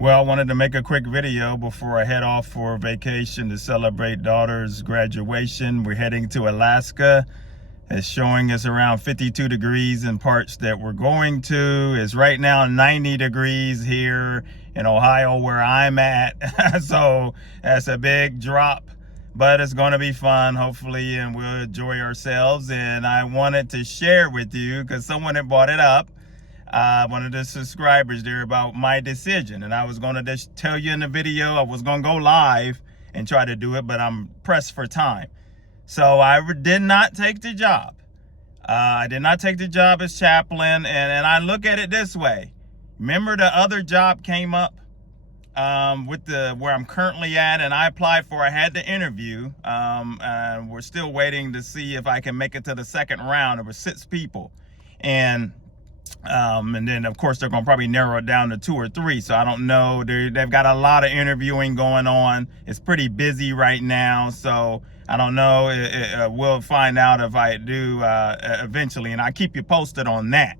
Well, I wanted to make a quick video before I head off for vacation to celebrate daughter's graduation. We're heading to Alaska. It's showing us around 52 degrees in parts that we're going to. It's right now 90 degrees here in Ohio where I'm at. So that's a big drop, but it's going to be fun, hopefully, and we'll enjoy ourselves. And I wanted to share with you because someone had brought it up. One of the subscribers there about my decision, and I was going to just tell you in the video. I was going to go live and try to do it, but I'm pressed for time, so I did not take the job. I did not take the job as chaplain, and I look at it this way. Remember, the other job came up with where I'm currently at, and I applied for. I had the interview, and we're still waiting to see if I can make it to the second round. There were 6 people, and then of course they're gonna probably narrow it down to 2 or 3. So I don't know. They've got a lot of interviewing going on. It's pretty busy right now, so I don't know. We'll find out if I do eventually, and I'll keep you posted on that.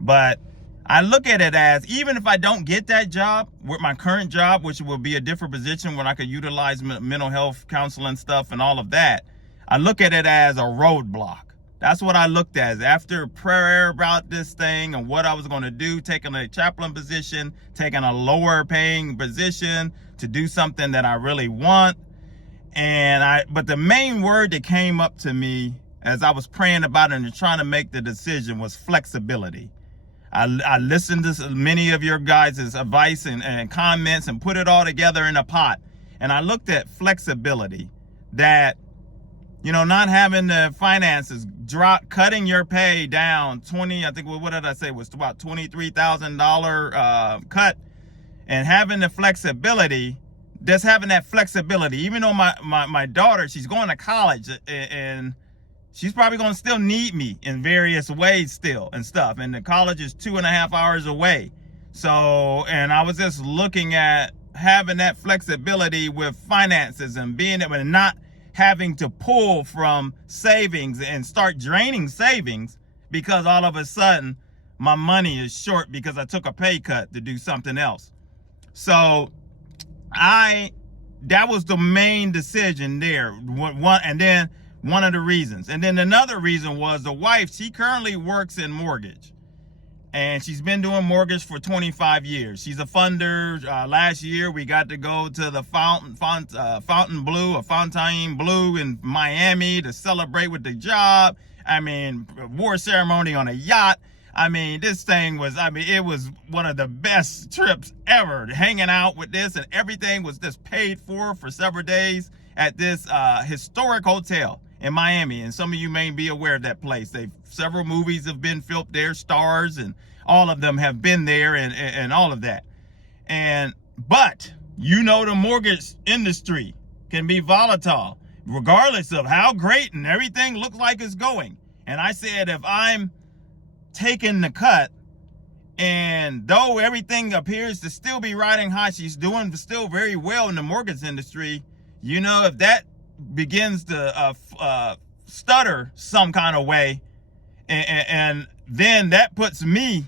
But I look at it as, even if I don't get that job with my current job, which will be a different position when I could utilize mental health counseling stuff and all of that, I look at it as a roadblock. That's what I looked at. After prayer about this thing and what I was going to do, taking a chaplain position, taking a lower paying position to do something that I really want. But the main word that came up to me as I was praying about it and trying to make the decision was flexibility. I listened to many of your guys' advice and comments and put it all together in a pot. And I looked at flexibility, that, you know, not having the finances, cutting your pay down 20, I think, what did I say, was about $23,000 cut, and having the flexibility, just having that flexibility. Even though my daughter, she's going to college, and she's probably going to still need me in various ways still and stuff. And the college is 2.5 hours away. So, and I was just looking at having that flexibility with finances and being able to not having to pull from savings and start draining savings because all of a sudden my money is short because I took a pay cut to do something else. So that was the main decision there. And then one of the reasons. And then another reason was the wife, she currently works in mortgage. And she's been doing mortgage for 25 years. She's a funder. Last year, we got to go to the Fontaine Blue in Miami to celebrate with the job. I mean, war ceremony on a yacht. I mean, this thing was, it was one of the best trips ever, hanging out with this, and everything was just paid for several days at this historic hotel in Miami. And some of you may be aware of that place. Several movies have been filmed there, stars, and all of them have been there, and all of that. But you know, the mortgage industry can be volatile regardless of how great and everything looks like it's going. And I said, if I'm taking the cut, and though everything appears to still be riding high, she's doing still very well in the mortgage industry, you know, if that begins to stutter some kind of way, and then that puts me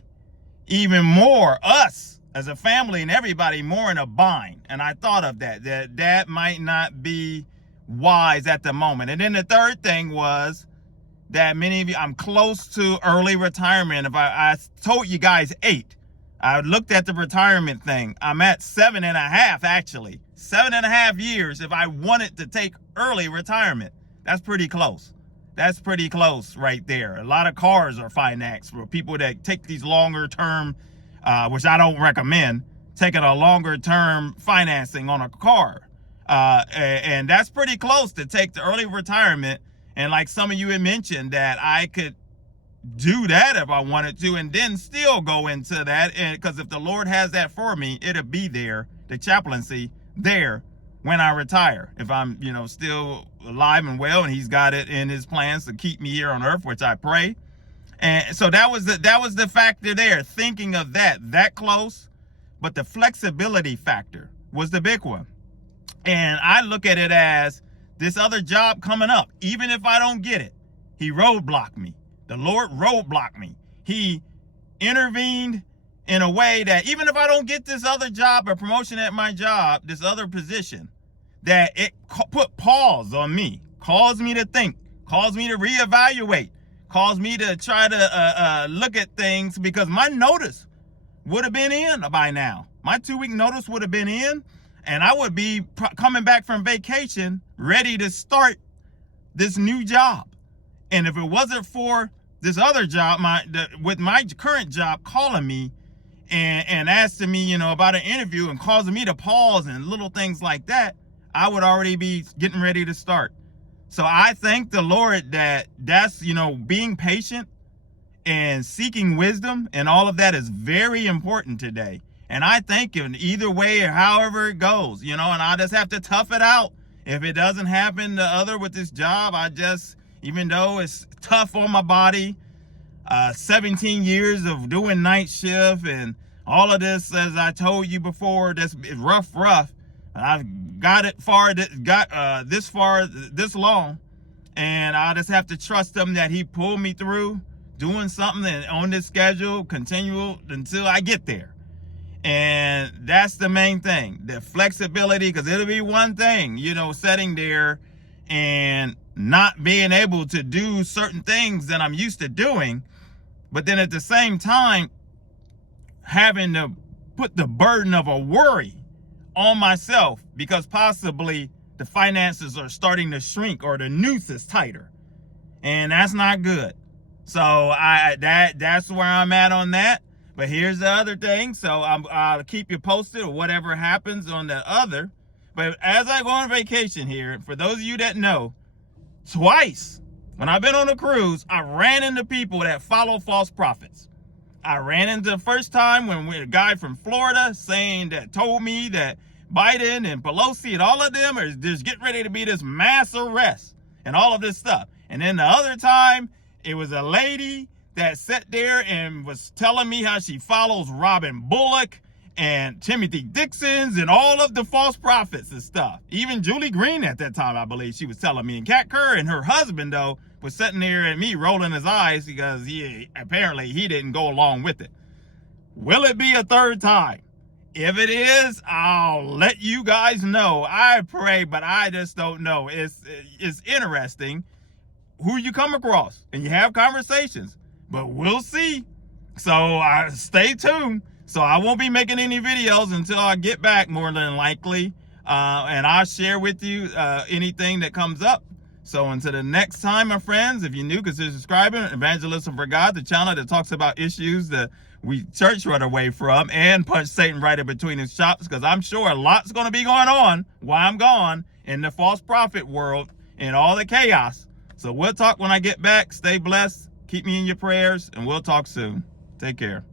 even more, us as a family and everybody, more in a bind. And I thought of that might not be wise at the moment. And then the third thing was that many of you, I'm close to early retirement. If I told you guys 8, I looked at the retirement thing. I'm at 7.5, actually. 7.5 years if I wanted to take early retirement. That's pretty close. That's pretty close right there. A lot of cars are financed for people that take these longer term, which I don't recommend, taking a longer term financing on a car. And that's pretty close to take the early retirement. And like some of you had mentioned, that I could do that if I wanted to, and then still go into that. And because if the Lord has that for me, it'll be there, the chaplaincy there, when I retire. If I'm, you know, still alive and well, and he's got it in his plans to keep me here on earth, which I pray. And so that was the factor there, thinking of that close. But the flexibility factor was the big one. And I look at it as this other job coming up, even if I don't get it, he roadblocked me. The Lord roadblocked me. He intervened in a way that even if I don't get this other job or promotion at my job, this other position, that it put pause on me, caused me to think, caused me to reevaluate, caused me to try to look at things, because my notice would have been in by now. My 2-week notice would have been in, and I would be coming back from vacation ready to start this new job. And if it wasn't for this other job, with my current job calling me and asking me, about an interview and causing me to pause and little things like that, I would already be getting ready to start. So I thank the Lord that's being patient and seeking wisdom and all of that is very important today. And I thank Him either way or however it goes, and I just have to tough it out. If it doesn't happen the other with this job, even though it's tough on my body, 17 years of doing night shift and all of this, as I told you before, that's rough. I've got it this far, this long, and I just have to trust Him that He pulled me through doing something on this schedule, continual until I get there. And that's the main thing, the flexibility, because it'll be one thing, sitting there and not being able to do certain things that I'm used to doing, but then at the same time, having to put the burden of a worry on myself because possibly the finances are starting to shrink or the noose is tighter, and that's not good. So that's where I'm at on that. But here's the other thing. So I'll keep you posted or whatever happens on the other. But as I go on vacation here, for those of you that know, twice when I've been on a cruise, I ran into people that follow false prophets. I ran into the first time when a guy from Florida told me that Biden and Pelosi and all of them are just getting ready to be this mass arrest and all of this stuff. And then the other time, it was a lady that sat there and was telling me how she follows Robin Bullock and Timothy Dixon's and all of the false prophets and stuff. Even Julie Green at that time, I believe she was telling me. And Kat Kerr and her husband, though, was sitting there at me rolling his eyes because apparently he didn't go along with it. Will it be a third time? If it is, I'll let you guys know. I pray, but I just don't know. It's interesting who you come across and you have conversations, but we'll see. So stay tuned. So I won't be making any videos until I get back, more than likely, and I'll share with you anything that comes up. So until the next time, my friends, if you're new, consider subscribing. Evangelism for God, the channel that talks about issues that we church run away from and punch Satan right in between his chops, because I'm sure a lot's going to be going on while I'm gone in the false prophet world and all the chaos. So we'll talk when I get back. Stay blessed. Keep me in your prayers, and we'll talk soon. Take care.